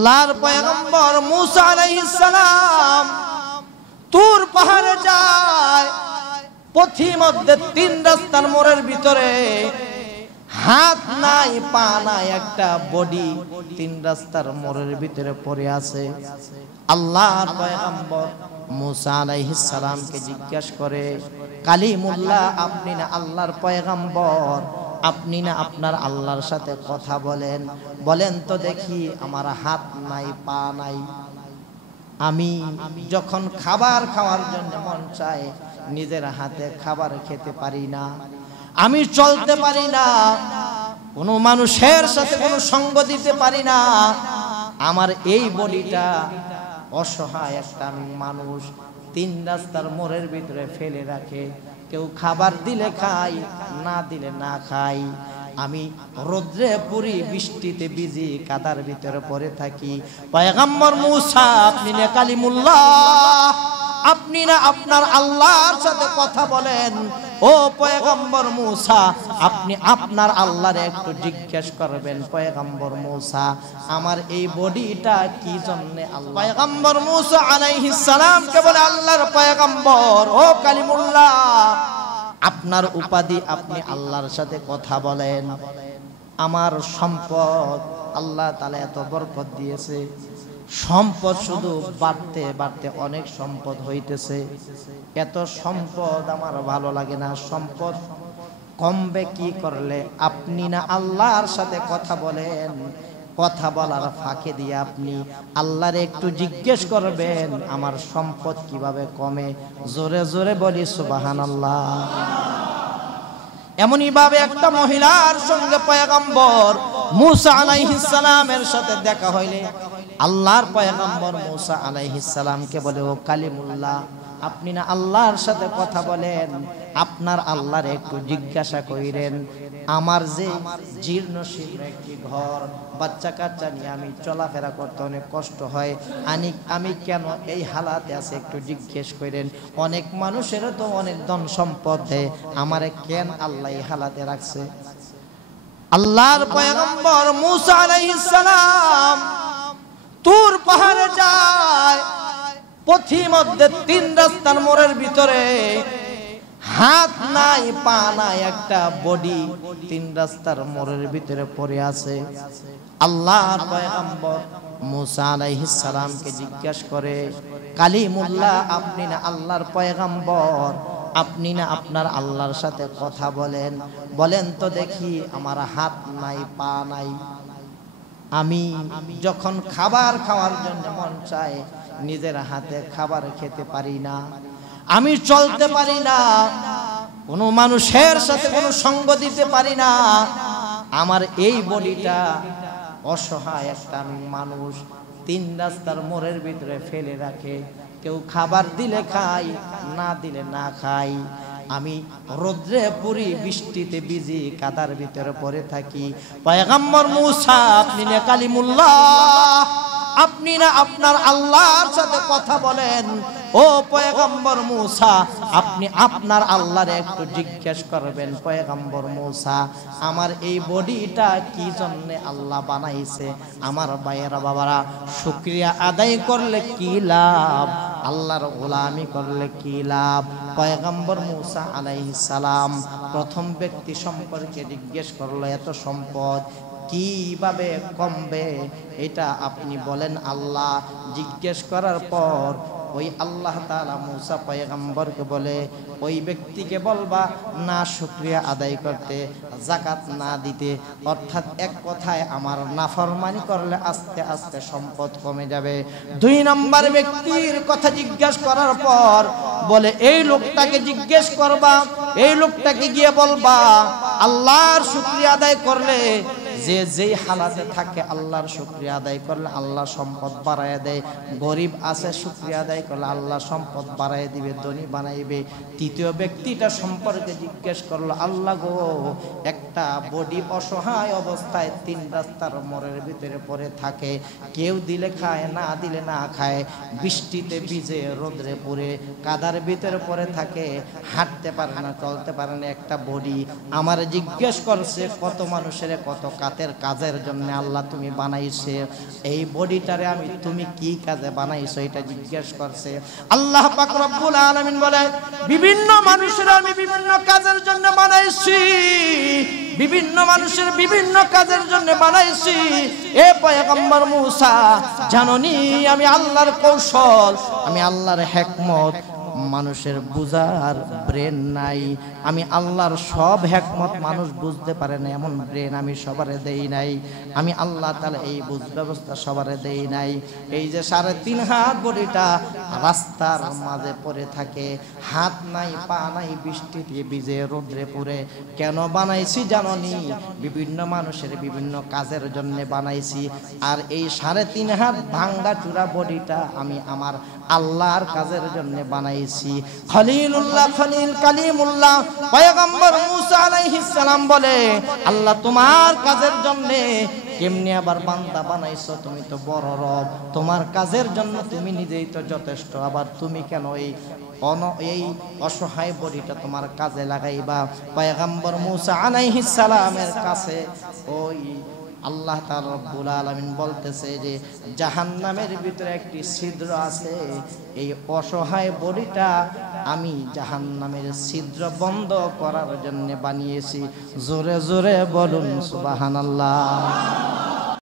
আল্লাহর পয়গম্বর মুসা আলাইহিস সালাম তুর পাহাড়ে যায়, পথিমধ্যে তিন রাস্তার মোড়ের ভিতরে হাত নাই পা নাই একটা বডি তিন রাস্তার মোড়ের ভিতরে পড়ে আছে। আল্লাহর পয়গম্বর মুসা আলাইহিস সালামকে জিজ্ঞাসা করে, কালিমুল্লাহ, আপনি না আল্লাহর পয়গম্বর, আপনি না আপনার আল্লাহর সাথে কথা বলেন, বলেন তো দেখি আমার হাত নাই পা নাই, আমি যখন খাবার খাওয়ার জন্য মন চায় নিজের হাতে খাবার খেতে পারি না, আমি চলতে পারি না, কোনো মানুষের সাথে কোনো সঙ্গ দিতে পারি না, আমার এই বডিটা অসহায় একটা মানুষ তিন রাস্তার মোড়ের ভিতরে ফেলে রাখে, কেউ খাবার দিলে খাই, না দিলে না খাই, আমি রোদ্রে পুরি বৃষ্টিতে ভিজি কাদার ভিতরে পড়ে থাকি। পয়গম্বর মুসা, আপনি না কালিমুল্লাহ, আপনি না আপনার আল্লাহর সাথে কথা বলেন। ও পয়গম্বর মুসা, আপনি আপনার আল্লাহর একটু জিজ্ঞেস করবেন, পয়গম্বর মুসা আমার এই বডিটা কি জন্য আল্লাহ। পয়গম্বর মুসা আলাইহিস সালাম কে বলে, আল্লাহর পয়গম্বর, ও কালিমুল্লাহ, আপনার উপাধি, আপনি আল্লাহর সাথে কথা বলেন। আমার সম্পদ আল্লাহ তাআলা এত বরকত দিয়েছে, সম্পদ শুধু বাড়তে বাড়তে অনেক সম্পদ হইতেছে, এত সম্পদ আমার ভালো লাগে না, সম্পদ কমবে কি করলে? আপনি না আল্লাহর সাথে কথা বলেন, কথা বলার ফাঁকে দিয়ে আপনি আল্লাহর একটু জিজ্ঞেস করবেন আমার সম্পদ কিভাবে কমে। জোরে জোরে বলি সুবহানাল্লাহ। এমনই ভাবে একটা মহিলার সঙ্গে পয়গম্বর মুসা আলাইহিস সালামের সাথে দেখা হইলে আল্লাহর পয়গম্বর মুসা আলাইহিস সালামকে বলে, ও কালিমুল্লাহ, আপনি না আল্লাহর সাথে কথা বলেন, আপনার আল্লাহর একটু জিজ্ঞাসা কইরেন আমার যে জীর্ণ শীর্ণ একটি ঘর, বাচ্চা কাচ্চা নিয়ে আমি চলাফেরা করতে অনেক কষ্ট হয়, আমি কেন এই হালাতে আছে একটু জিজ্ঞেস করেন। অনেক মানুষের তো অনেক ধন সম্পদ দেয়, আমারে কেন আল্লাহ এই হালাতে রাখছে? আল্লাহর পয়গম্বর মুসা আলাইহিস সালাম তুর পাহাড়ে যায়, পথিমধ্যে তিন রাস্তার মোড়ের ভিতরে হাত নাই পা নাই একটা বডি তিন রাস্তার মোড়ের ভিতরে পড়ে আছে। আল্লাহর পয়গম্বর মুসা আলাইহিস সালামকে জিজ্ঞাসা করে, কালিমুল্লাহ, আপনি না আল্লাহর পয়গম্বর, আপনি না আপনার আল্লাহর সাথে কথা বলেন, বলেন তো দেখি আমার হাত নাই পা নাই, আমি যখন খাবার খাওয়ার জন্য মন চায় নিজের হাতে খাবার খেতে পারি না, আমি চলতে পারি না, কোনো মানুষের সাথে কোনো সঙ্গ দিতে পারি না, আমার এই বডিটা অসহায় একটা মানুষ তিন রাস্তার মোড়ের ভিতরে ফেলে রাখে, কেউ খাবার দিলে খাই, না দিলে না খাই, আমি রোদ্রে পুরি বৃষ্টিতে ভিজি কাদার ভিতরে পড়ে থাকি। পয়গম্বর মুসা, আপনি না কালিমুল্লাহ, আপনি না আপনার আল্লাহর সাথে কথা বলেন। ও পয়গম্বর মুসা, আপনি আপনার আল্লাহর একটু জিজ্ঞেস করবেন, পয়গম্বর মুসা আমার এই বডিটা কি জন্য আল্লাহ বানাইছে? আমার ভাইয়েরা বাবারা, শুকরিয়া আদায় করলে কি লাভ, আল্লাহর গোলামি করলে কি লাভ? পয়গম্বর মুসা আলাইহিস সালাম প্রথম ব্যক্তি সম্পর্কে জিজ্ঞেস করলো, এত সম্পদ কিভাবে কমবে এটা আপনি বলেন আল্লাহ। জিজ্ঞেস করার পর ওই আল্লাহ তাআলা মুসা পয়গম্বরকে বলে, ওই ব্যক্তিকে বলবা না শুকরিয়া আদায় করতে, যাকাত না দিতে, অর্থাৎ এক কথায় আমার নাফরমানি করলে আস্তে আস্তে সম্পদ কমে যাবে। দুই নম্বর ব্যক্তির কথা জিজ্ঞেস করার পর বলে, এই লোকটাকে জিজ্ঞেস করবা, এই লোকটাকে গিয়ে বলবা আল্লাহর শুকরিয়া আদায় করলে, যে যেই হালাতে থাকে আল্লাহর শুকরিয়া আদায় করলে আল্লাহ সম্পদ বাড়ায় দেয়, গরিব আছে শুকরিয়া আদায় করলে আল্লাহ সম্পদ বাড়ায় দিবে, ধনী বানাইবে। তৃতীয় ব্যক্তিটা সম্পর্কে জিজ্ঞেস করলো, আল্লাহ গো, একটা বডি অসহায় অবস্থায় তিন রাস্তার মোড়ের ভিতরে পড়ে থাকে, কেউ দিলে খায়, না দিলে না খায়, বৃষ্টিতে ভিজে রোদ্রে পুড়ে কাদার ভিতরে পড়ে থাকে, হাঁটতে পারে না, চলতে পারে না, একটা বডি। আমার জিজ্ঞেস করছে কত মানুষের কত কাজ জাতের কাজের জন্য আল্লাহ তুমি বানাইছে, এই বডিটারে আমি তুমি কি কাজে বানাইছো এটা জিজ্ঞেস করছে। আল্লাহ পাক রব্বুল আলামিন বলে বিভিন্ন মানুষের আমি বিভিন্ন কাজের জন্য বানাইছি, বিভিন্ন মানুষের বিভিন্ন কাজের জন্য বানাইছি। এ পয়গম্বর মূসা জানোনি আমি আল্লাহর কৌশল, আমি আল্লাহর হিকমত, মানুষের বুঝার ব্রেন নাই, আমি আল্লাহর সব হিকমত মানুষ বুঝতে পারে না এমন ব্রেন আমি সবারে দেই নাই, আমি আল্লাহ তাআলা এই বুঝ ব্যবস্থা সবারে দেই নাই। এই যে 3.5 হাত বডিটা রাস্তার মাঝে পড়ে থাকে, হাত নাই পা নাই, বৃষ্টিতে ভিজে রোদ্রে পুড়ে, কেন বানাইছি জানোনি? বিভিন্ন মানুষের বিভিন্ন কাজের জন্য বানাইছি। আর এই 3.5 হাত ভাঙ্গা চূড়া বডিটা আমি আমার আল্লাহর কাজের জন্য বানাইছি। খলিলুল্লাহ, খলিল কালিমুল্লাহ পয়গম্বর মূসা আলাইহিস সালাম বলে আল্লাহ তোমার কাজের জন্য কেমনে আবার বান্দা বানাইছো? তুমি তো বড় রব, তোমার কাজের জন্য তুমি নিজেই তো যথেষ্ট, আবার তুমি কেন এই অসহায় বডিটা তোমার কাজে লাগাইবা? পয়গম্বর মূসা আলাইহিস সালামের কাছে ওই আল্লাহ তাআলা রব্বুল আলামিন বলতেছে যে জাহান্নামের ভিতরে একটি ছিদ্র আছে, এই অসহায় বডিটা আমি জাহান্নামের ছিদ্র বন্ধ করার জন্য বানিয়েছি। জোরে জোরে বলুন সুবহানাল্লাহ।